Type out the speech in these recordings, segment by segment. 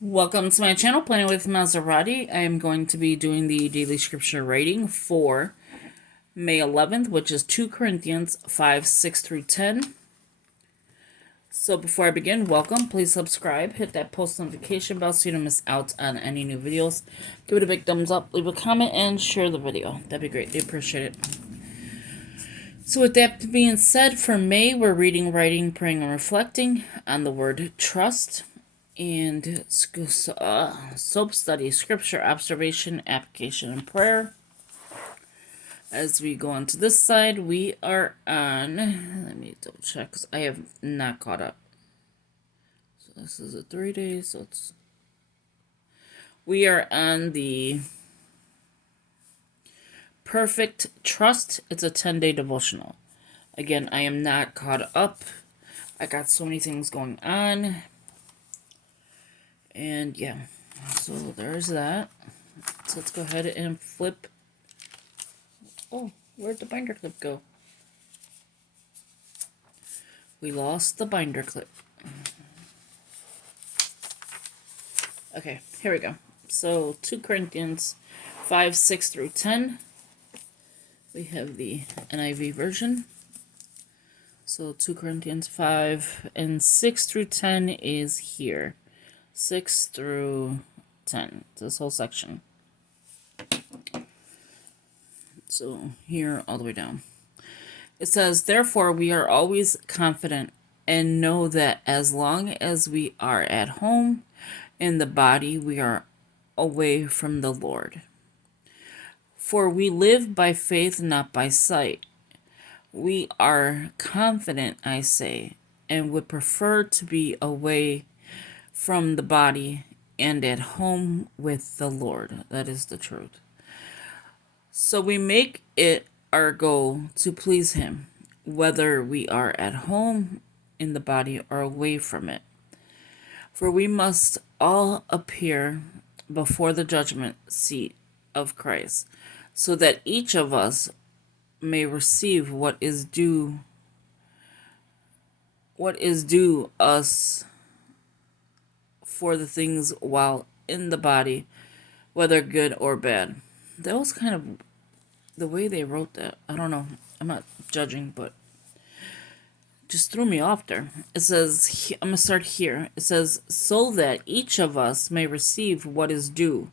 Welcome to my channel, Planning with Maserati. I am going to be doing the daily scripture reading for May 11th, which is 2 Corinthians 5, 6 through 10. So before I begin, welcome. Please subscribe, hit that post notification bell so you don't miss out on any new videos. Give it a big thumbs up, leave a comment, and share the video. That'd be great. They appreciate it. So with that being said, for May, we're reading, writing, praying, and reflecting on the word trust. And soap study, scripture, observation, application, and prayer. As we go on to this side, we are on, let me double check because I have not caught up. So this is a 3 days, so we are on the perfect trust. It's a 10-day devotional. Again, I am not caught up. I got so many things going on. And yeah, so there's that. So let's go ahead and flip. Oh, where'd the binder clip go? We lost the binder clip. Okay, here we go. So 2 Corinthians 5, 6 through 10. We have the NIV version. So 2 Corinthians 5 and 6 through 10 is here. 6 through 10, this whole section. So here all the way down. It says, "Therefore we are always confident and know that as long as we are at home in the body, we are away from the Lord. For we live by faith, not by sight. We are confident, I say, and would prefer to be away from the body and at home with the Lord." That is the truth. So we make it our goal to please Him, whether we are at home in the body or away from it. For we must all appear before the judgment seat of Christ, so that each of us may receive what is due us for the things while in the body, whether good or bad. That was kind of the way they wrote that. I don't know. I'm not judging, but just threw me off there. It says, I'm going to start here. It says, so that each of us may receive what is due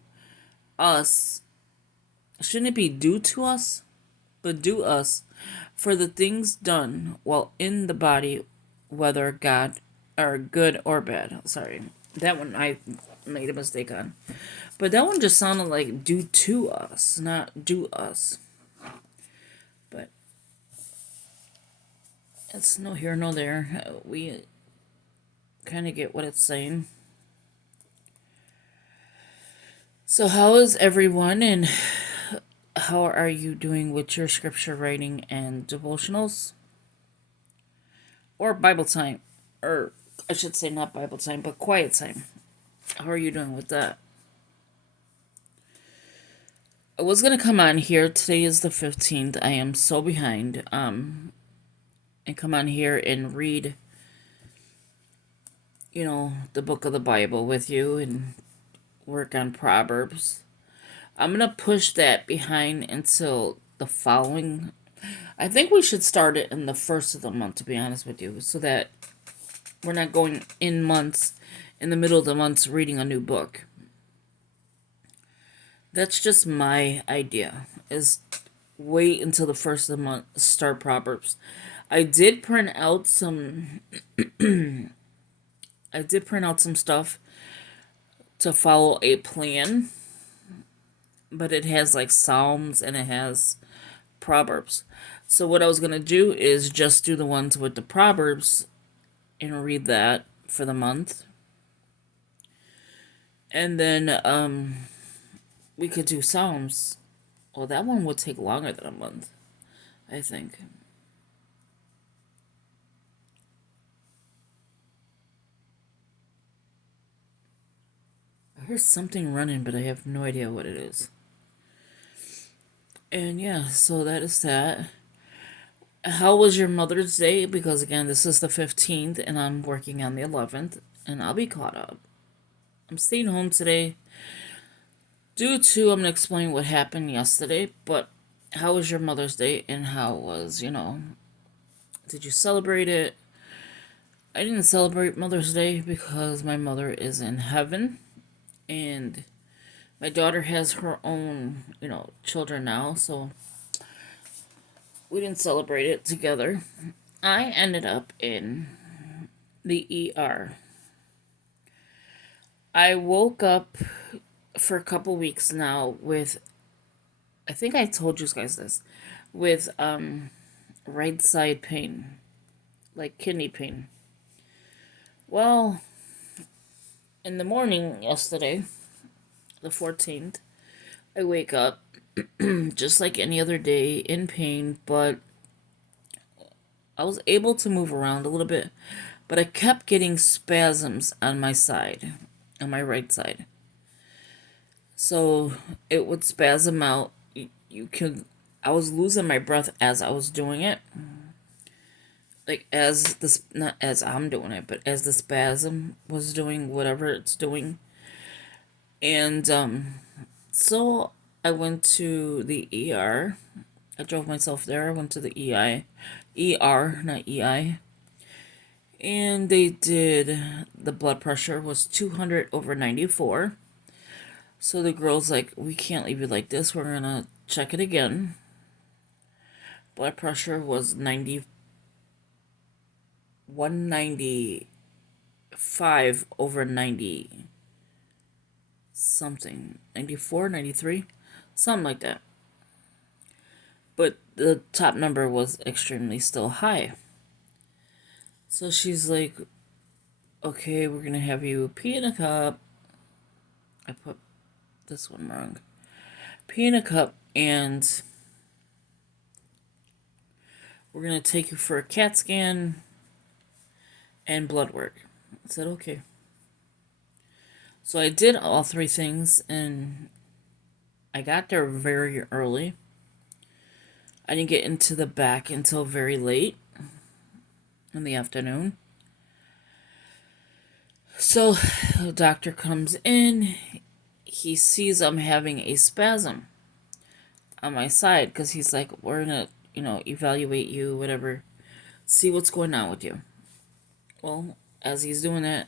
us. Shouldn't it be due to us? But due us for the things done while in the body, whether God or good or bad. Sorry. That one I made a mistake on. But that one just sounded like due to us, not do us. But it's no here, no there. We kind of get what it's saying. So how is everyone, and how are you doing with your scripture writing and devotionals? Or Bible time. Or I should say not Bible time, but quiet time. How are you doing with that? I was going to come on here. Today is the 15th. I am so behind. And come on here and read, the book of the Bible with you and work on Proverbs. I'm going to push that behind until the following. I think we should start it in the first of the month, to be honest with you, so that we're not going in the middle of the months reading a new book. That's just my idea, is wait until the first of the month, start Proverbs. I did print out some stuff to follow a plan, but it has like Psalms and it has Proverbs. So what I was going to do is just do the ones with the Proverbs and read that for the month. And then we could do Psalms. Well, that one would take longer than a month, I think. I heard something running, but I have no idea what it is. And yeah, so that is that. How was your Mother's Day? Because again, this is the 15th, and I'm working on the 11th, and I'll be caught up. I'm staying home today due to, I'm going to explain what happened yesterday, but how was your Mother's Day and how was, did you celebrate it? I didn't celebrate Mother's Day because my mother is in heaven and my daughter has her own, children now, so we didn't celebrate it together. I ended up in the ER. I woke up for a couple weeks now with, I think I told you guys this, with right side pain, like kidney pain. Well, in the morning yesterday, the 14th, I wake up just like any other day in pain, but I was able to move around a little bit, but I kept getting spasms on my side, on my right side. So it would spasm out. You can. I was losing my breath as I was doing it. Like as this, not as I'm doing it, but as the spasm was doing whatever it's doing. And so I went to the ER. I drove myself there. I went to the ER, not EI. And they did, the blood pressure was 200 over 94. So the girl's like, we can't leave you like this. We're going to check it again. Blood pressure was 195 over 90 something. 94, 93, something like that. But the top number was extremely still high. So she's like, okay, we're going to have you pee in a cup. I put this one wrong. Pee in a cup, and we're going to take you for a CAT scan and blood work. I said, okay. So I did all three things, and I got there very early. I didn't get into the back until very late in the afternoon. So the doctor comes in. He sees I'm having a spasm on my side because he's like, we're going to, evaluate you, whatever, see what's going on with you. Well, as he's doing that,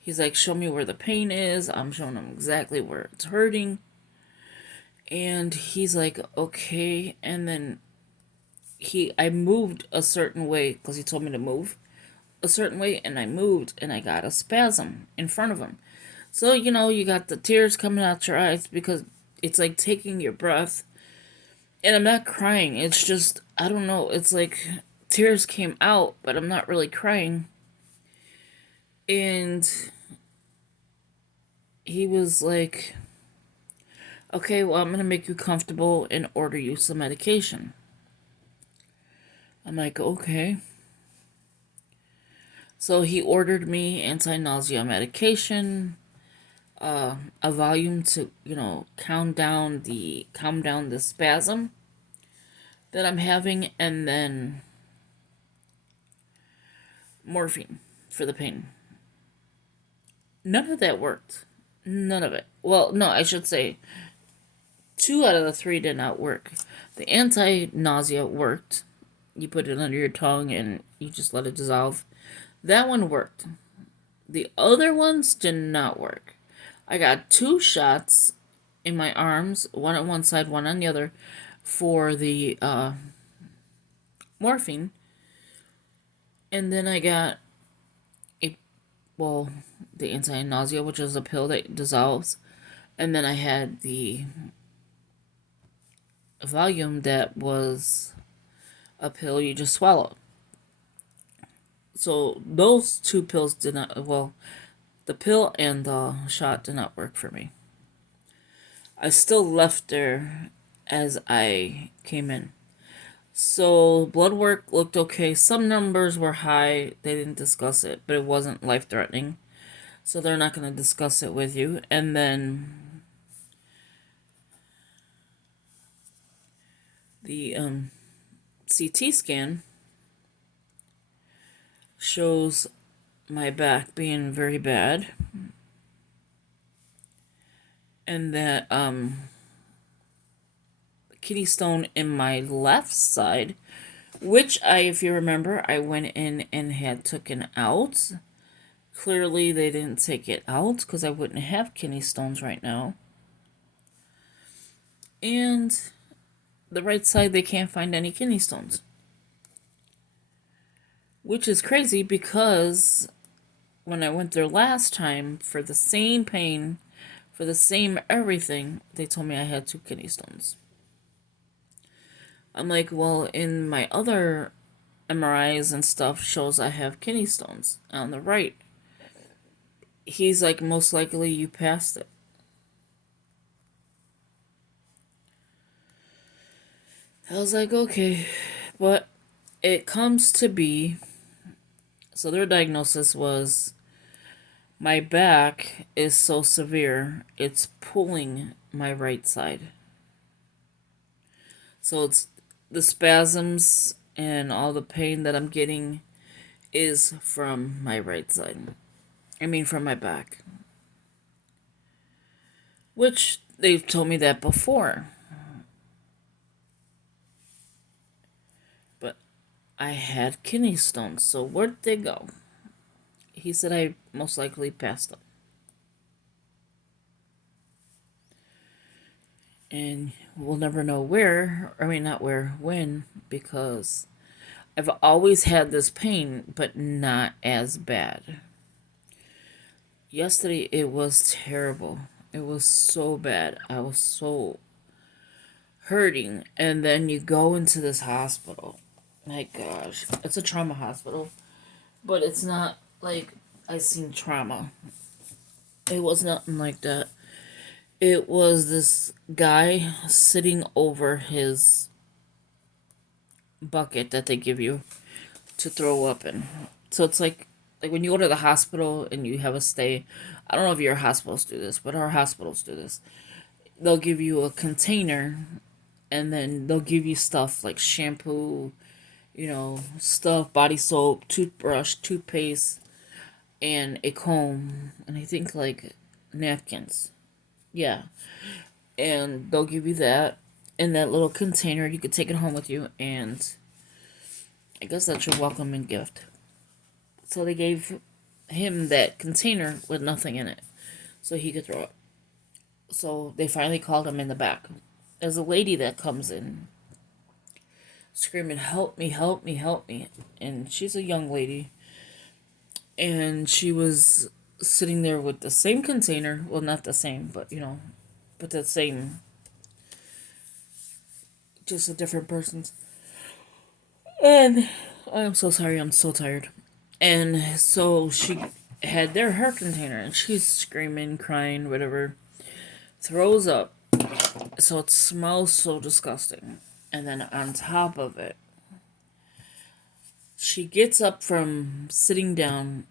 he's like, show me where the pain is. I'm showing him exactly where it's hurting. And he's like, okay. And then I moved a certain way because he told me to move a certain way. And I moved and I got a spasm in front of him. So, you got the tears coming out your eyes because it's like taking your breath. And I'm not crying. It's just, I don't know. It's like tears came out, but I'm not really crying. And he was like, okay, well, I'm going to make you comfortable and order you some medication. I'm like, okay. So he ordered me anti-nausea medication, a volume to, calm down the spasm that I'm having, and then morphine for the pain. None of that worked. None of it. Well, no, I should say 2 out of the 3 did not work. The anti-nausea worked. You put it under your tongue and you just let it dissolve. That one worked. The other ones did not work. I got 2 shots in my arms, one on one side, one on the other, for the morphine. And then I got the anti-nausea, which is a pill that dissolves. And then I had the volume that was a pill you just swallow. So those 2 pills did not, the pill and the shot did not work for me. I still left there as I came in. So blood work looked okay. Some numbers were high. They didn't discuss it, but it wasn't life-threatening. So they're not going to discuss it with you. And then the CT scan shows my back being very bad. and that kidney stone in my left side, which if you remember, I went in and had taken out. Clearly, they didn't take it out because I wouldn't have kidney stones right now. And the right side, they can't find any kidney stones. Which is crazy because when I went there last time for the same pain, for the same everything, they told me I had 2 kidney stones. I'm like, well, in my other MRIs and stuff shows I have kidney stones on the right. He's like, most likely you passed it. I was like, okay. But it comes to be, so their diagnosis was my back is so severe, it's pulling my right side. So it's the spasms and all the pain that I'm getting is from my right side. I mean, from my back. Which they've told me that before. But I had kidney stones, so where'd they go? He said I most likely passed them. And we'll never know where, I mean, not where, when, because I've always had this pain, but not as bad. Yesterday, it was terrible. It was so bad. I was so hurting. And then you go into this hospital. My gosh. It's a trauma hospital. But it's not like I seen trauma. It was nothing like that. It was this guy sitting over his bucket that they give you to throw up in. So it's like when you go to the hospital and you have a stay. I don't know if your hospitals do this, but our hospitals do this. They'll give you a container and then they'll give you stuff like shampoo, stuff, body soap, toothbrush, toothpaste, and a comb, and I think like napkins. Yeah. And they'll give you that in that little container. You could take it home with you, and I guess that's your welcoming gift. So they gave him that container with nothing in it so he could throw it. So they finally called him in the back. There's a lady that comes in screaming, "Help me, help me, help me." And she's a young lady. And she was sitting there with the same container. Well, not the same, but but the same, just a different person's. And I'm so sorry, I'm so tired. And so she had her container, and she's screaming, crying, whatever, throws up. So it smells so disgusting. And then on top of it, she gets up from sitting down,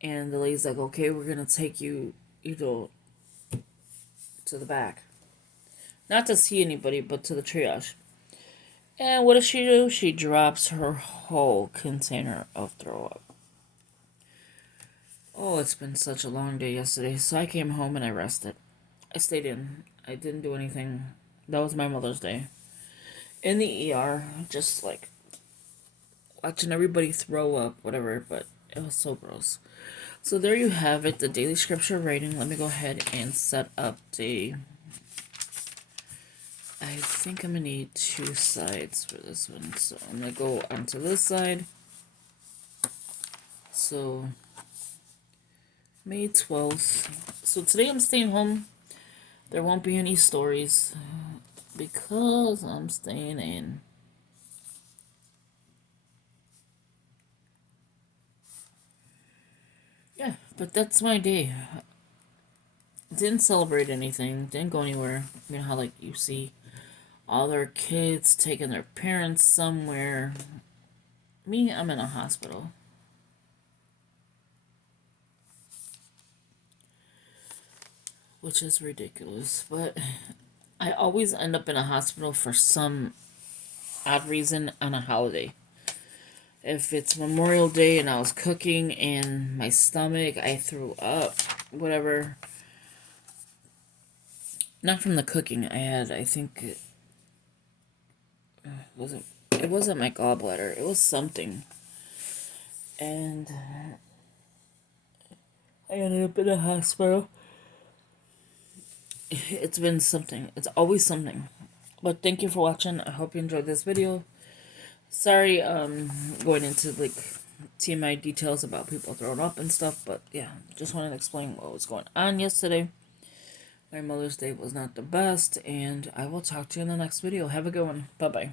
and the lady's like, "Okay, we're gonna take you, to the back. Not to see anybody, but to the triage." And what does she do? She drops her whole container of throw up. Oh, it's been such a long day yesterday. So I came home and I rested. I stayed in. I didn't do anything. That was my Mother's Day. In the ER, just like watching everybody throw up, whatever, but it was so gross. So there you have it, the daily scripture rating. Let me go ahead and set up I think I'm going to need 2 sides for this one. So I'm going to go onto this side. So May 12th. So today I'm staying home. There won't be any stories because I'm staying in. Yeah, but that's my day. Didn't celebrate anything. Didn't go anywhere. You know how like you see all their kids taking their parents somewhere. Me, I'm in a hospital. Which is ridiculous. But I always end up in a hospital for some odd reason on a holiday. If it's Memorial Day and I was cooking and my stomach, I threw up, whatever. Not from the cooking I had. I think it wasn't. It wasn't my gallbladder. It was something, and I ended up in a hospital. It's been something. It's always something. But thank you for watching. I hope you enjoyed this video. Sorry, going into like TMI details about people throwing up and stuff, but yeah, just wanted to explain what was going on yesterday. My Mother's Day was not the best, and I will talk to you in the next video. Have a good one. Bye-bye.